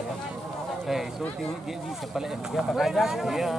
Itu dia bisa pala dia pakai aja. Iya.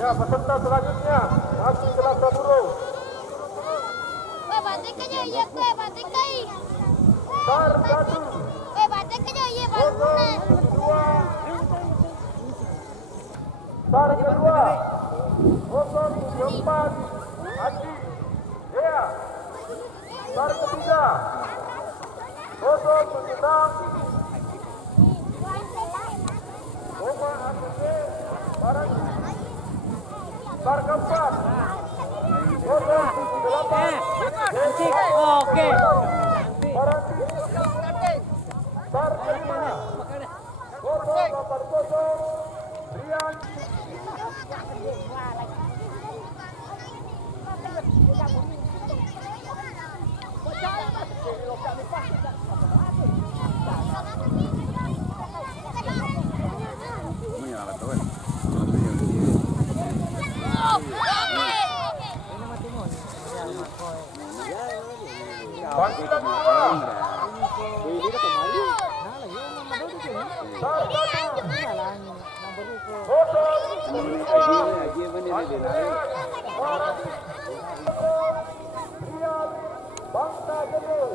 Ya, peserta selanjutnya masih kelas burung. Batik aja ya, batik kai. Tar satu. Batik aja ya, batik. Tar kedua. 04 Adi. Ya. Tar ketiga. 076 Oma Akuse Barang. Tar keempat 08 Oke. Barang. Tar kelima 080 Rian. Panggilan dua. Bangsa Jemur.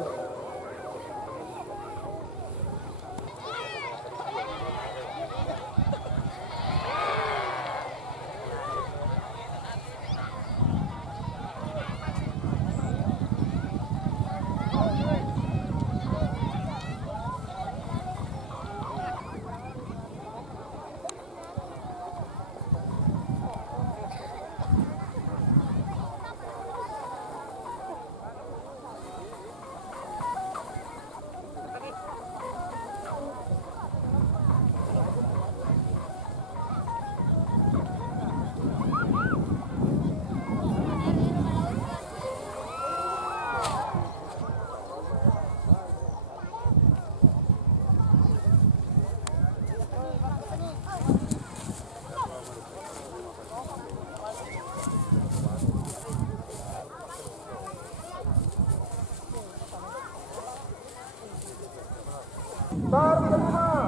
Star kelima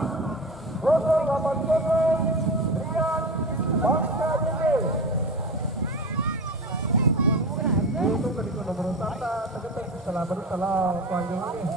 080 Rian Bangka Jende. Itu kedua nomor tata tegetek salah baru salah panjang ini.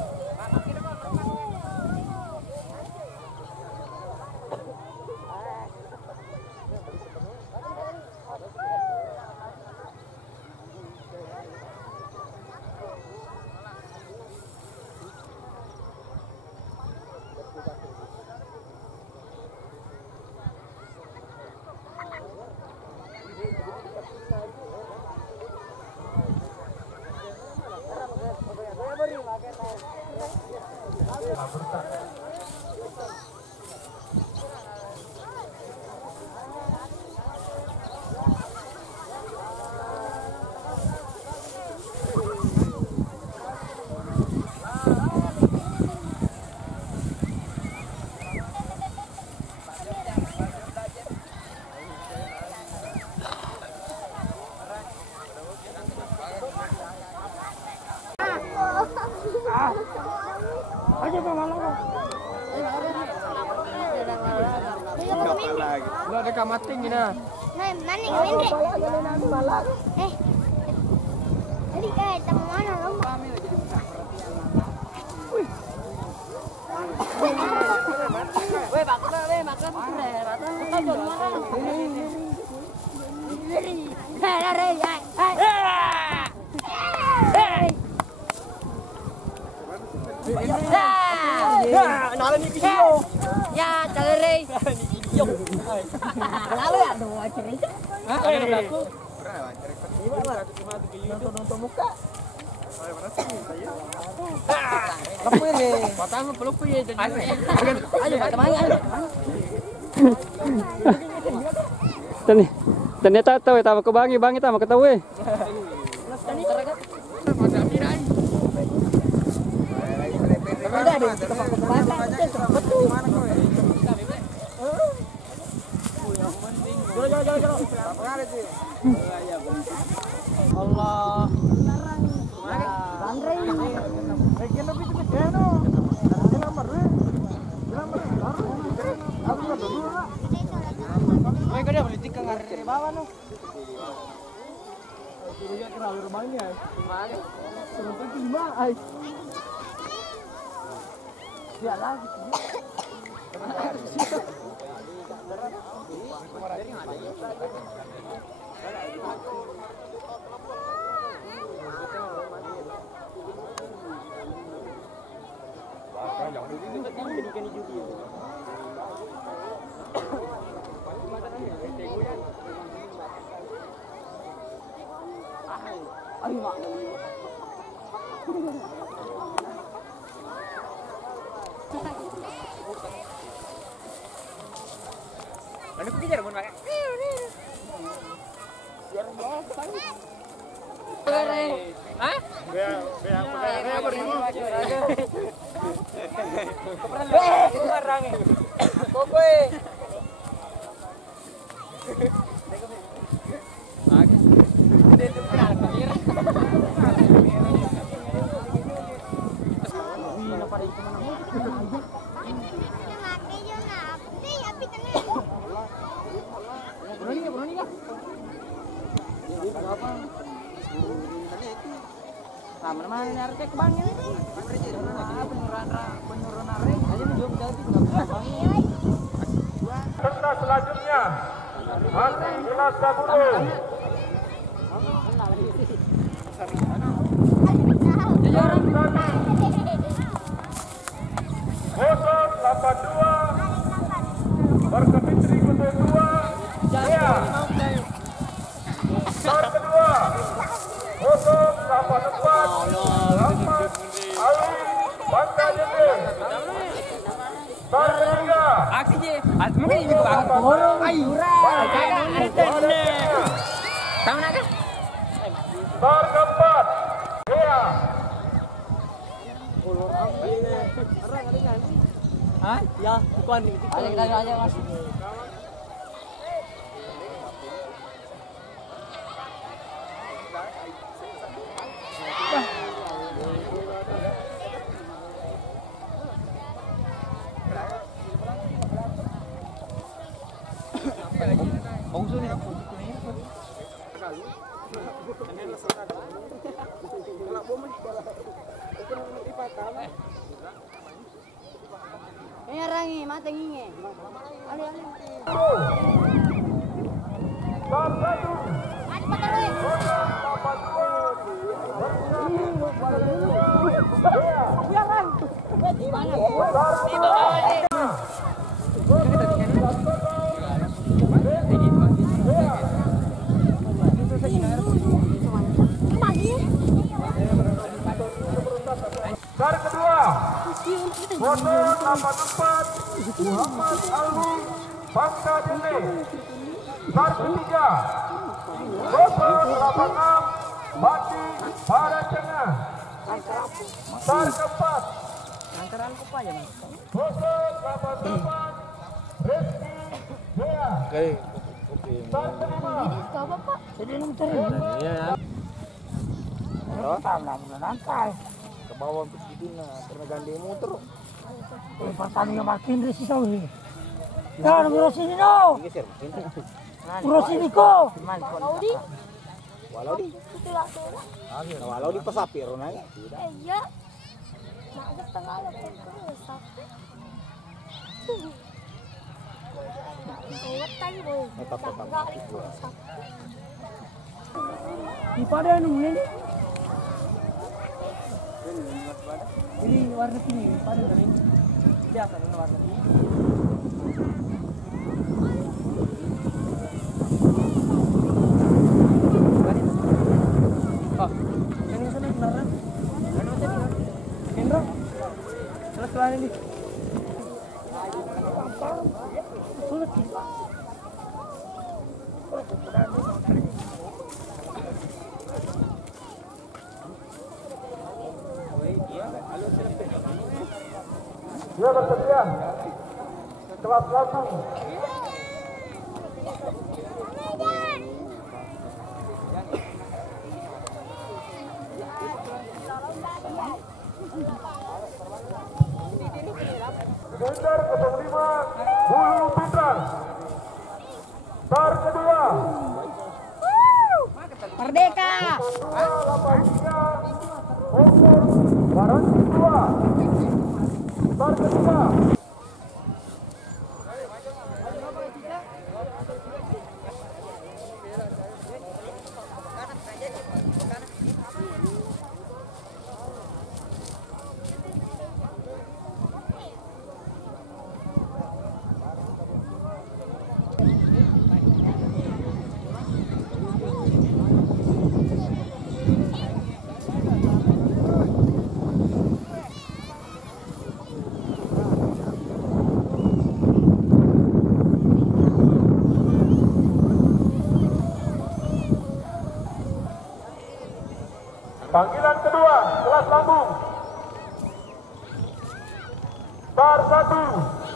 Lo ada kamating gini. Nah, mana yang main deh? Jadi kayak teman mana lo? Weh, makan ya, cari. Lalu ya dua cerita. Ada belakang. Nonton muka. Apa ini? Pertama peluk ya jadi. Ayo, teman ayo. Ternyata tahu ya tahu kebangi bangi tahu ketahu eh. Udah deh, kita betul. Allah. Mereka dia politik kan dari bawah no. Ano kejar mun pakai? Hah? Mana narik ke bang ini? Penurunan rate aja belum jadi. Peserta selanjutnya masih kelas Saburo. Kosong 82 Berkepitri Kutub 2 Jaya. Star kedua 084 Rahmat Ali Bangka Jende. Star ketiga Aksi je. Mungkin ini bang. Ayo. Tahu nak? Star keempat Jaya. Hah? Ya, ikuan di. Ayo Mas. Ini rangi, mata nginge. Ali. Star kedua, foto 84 Muhammad Alwi Bangka Dine. Star ketiga, foto 86 Bati Paracengah. Star keempat, foto 88 Reski Dea. Star kelima, Ke bawah begini karena gandeng motor. Pertandingan makin resi sawi. Ya, nomor sini no. Geser. Nomor sini ko. Walau di. Walau di pasapir nanya. Iya. Nak ada tengah ada rusak. Wetan boy. Di pada ini. Ini warna ini, pada ini. Biasa warna ini. Ini sana beneran. Kendro. Selesai ini. Sulit. dia bersedia kelas langsung. Gender 05 Bulu Putra. Star kedua. Merdeka. 83 Bogor Barat 2. Star ketiga. Panggilan kedua, kelas lambung. Star 1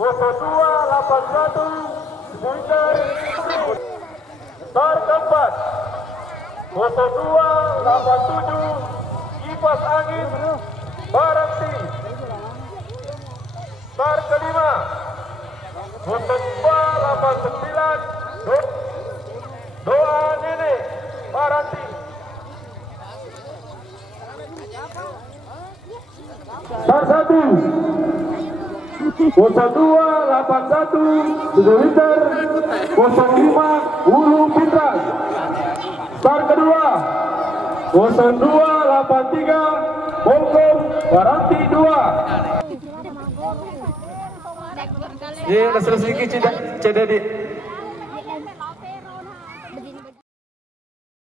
0281 Winter. Star keempat 0287 Kipas Angin Baranti. Star kelima 0289 Doa Nenek Baranti. Star 1 0281 Winter 05 Hulu Putra. Star kedua 0283 Bogor Baranti 2. Iya, udah selesai cedek.